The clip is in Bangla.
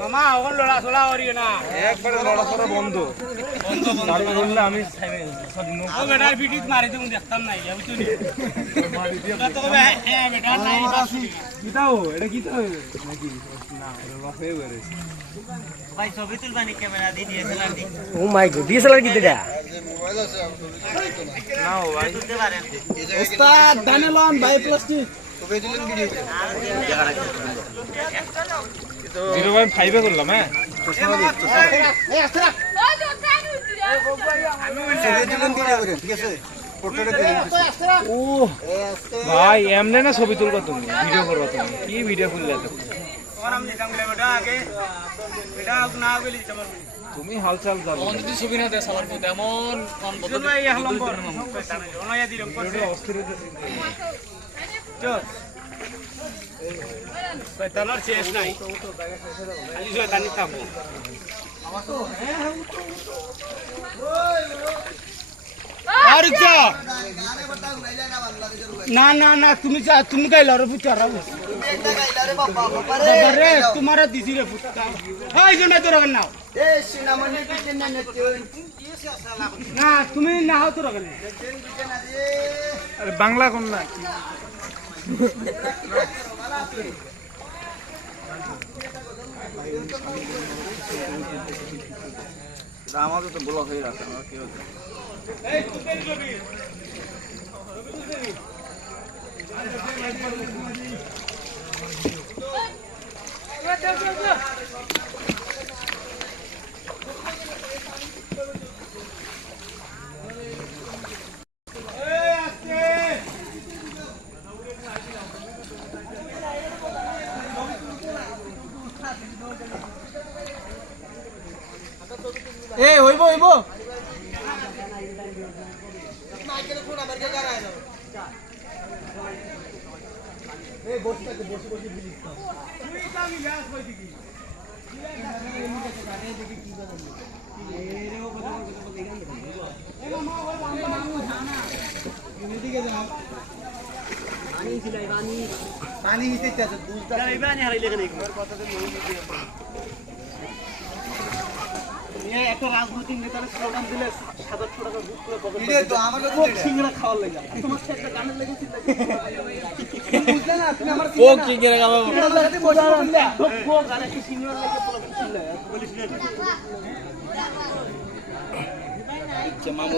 মামা ওখানে লড়াচড়া করি না, একবারে লড়াচড়া বন্ধ গাড়ি বললে আমি বেটার ভিডিও মারি দেবো, দেখতাম নাই বুঝলি। কিতাও এটা কিতা হইবে নাকি না এটা লস হয়ে বেরেছে ভাই ছবি তুলবানি ক্যামেরা দিয়ে ডিএসএলআর দি। ও মাই গড, ডিএসএলআর কি এটা? মোবাইল আছে না ও ভাই তুলতে পারেন ওস্তাদ দানেলন বাই প্লাস্টিক ছবি দিলেন ভিডিও 0.5 এ করলাম। হ্যাঁ ও ভাই এমনে না ছবি তুলবা তুমি, ভিডিও করবা তুমি, কি ভিডিও করলে তুমি হালচাল জানো ছবি না দেয় সালার মধ্যে এমন শয়তানের শেষ নাই, খালি শয়তানি থাকবো। না না না তুমি তুমি গাইলা রে পুত্র রে, তোমার দিছি রে পুত্র। এই জন্য তোর না না তুমি না হও তোর আরে বাংলা কোন না আমারও তো ব্লক হয়ে গেছে, আমার কি হচ্ছে এ হইব হইব পানি নিতে একটা রাজনৈতিক নেতার স্লোগান দিলে 700 টাকা বুক করে পকেট সিঙ্গারা খাওয়ার লাগে তোমার একটা গানের লেগেছিল বুঝলে না তুমি আমার ও সিঙ্গারা খাওয়াবো লাগাতে মজা না ও গানে সিঙ্গারা লাগে পুরো বুঝলে বলিস না ইচ্ছে মামু